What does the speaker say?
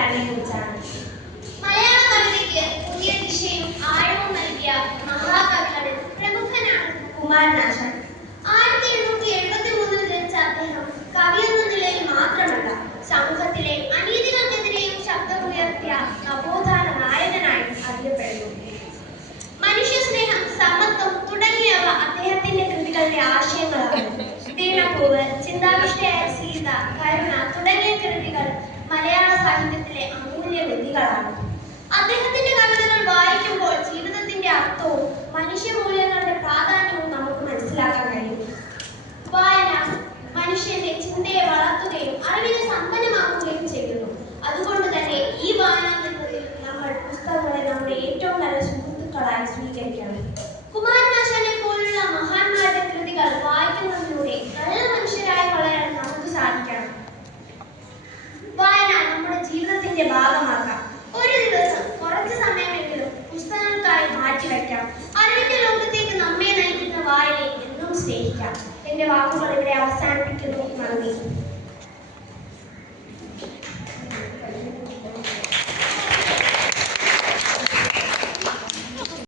എഴുത്തുകാരനെക്കുറിച്ചാണ്. മലയാള കവിതയ്ക്ക് പുതിയ ദിശയും ആഴവും നൽകിയ മഹാകവികളിൽ പ്രമുഖനാണ് കുമാരനാശാൻ. 1773 ജനിച്ച അദ്ദേഹം കവിയെന്ന നിലയിൽ മാത്രമല്ല, സമൂഹത്തിലെ അനീതികൾക്കെതിരെയും ശബ്ദമുയർത്തിയ നവോത്ഥാന നായകനായും അറിയപ്പെടുന്നു. മനുഷ്യസ്നേഹം, സമത്വം തുടങ്ങിയവ അദ്ദേഹത്തിന്റെ കൃതികളുടെ ആശയങ്ങളാണ്. വീണപ്പൂവ്, ചിന്താവിഷ്ടയായ സീത, കരുണ തുടങ്ങിയ കൃതികൾ മലയാള സാഹിത്യത്തിലെ അമൂല്യ നിധികളാണ്. അദ്ദേഹത്തിന്റെ കവിതകൾ വായിക്കുമ്പോൾ ജീവിതത്തിന്റെ അർത്ഥവും മനുഷ്യമൂല്യങ്ങളുടെ പ്രാധാന്യവും നമുക്ക് മനസ്സിലാക്കാൻ കഴിയും. വായന മനുഷ്യന്റെ ചിന്തയെ വളർത്തുകയും അറിവിനെ സമ്പന്നമാക്കുകയും ചെയ്യുന്നു. അതുകൊണ്ട് തന്നെ ഈ വായനാ ദിനത്തിൽ നമ്മൾ പുസ്തകങ്ങളെ നമ്മുടെ ഏറ്റവും നല്ല സുഹൃത്തുക്കളായി സ്വീകരിക്കണം. കുമാരനാശാനെ പോലുള്ള മഹാന്മാരുടെ കൃതികൾ വായിക്കുന്നതിലൂടെ നല്ല മനുഷ്യരായി വളരാൻ നമുക്ക് സാധിക്കണം. വായന നമ്മുടെ ജീവിതത്തിന്റെ ഭാഗമാക്കാം. ഒരു ദിവസം കുറച്ചു സമയമെങ്കിലും പുസ്തകങ്ങൾക്കായി മാറ്റിവെക്കാം. അറിവിന്റെ ലോകത്തേക്ക് നമ്മെ നയിക്കുന്ന വായനയെ എന്നും സ്നേഹിക്കാം. എന്റെ വാക്കുകൾ ഇവിടെ അവസാനിപ്പിക്കുന്നു. നന്ദി.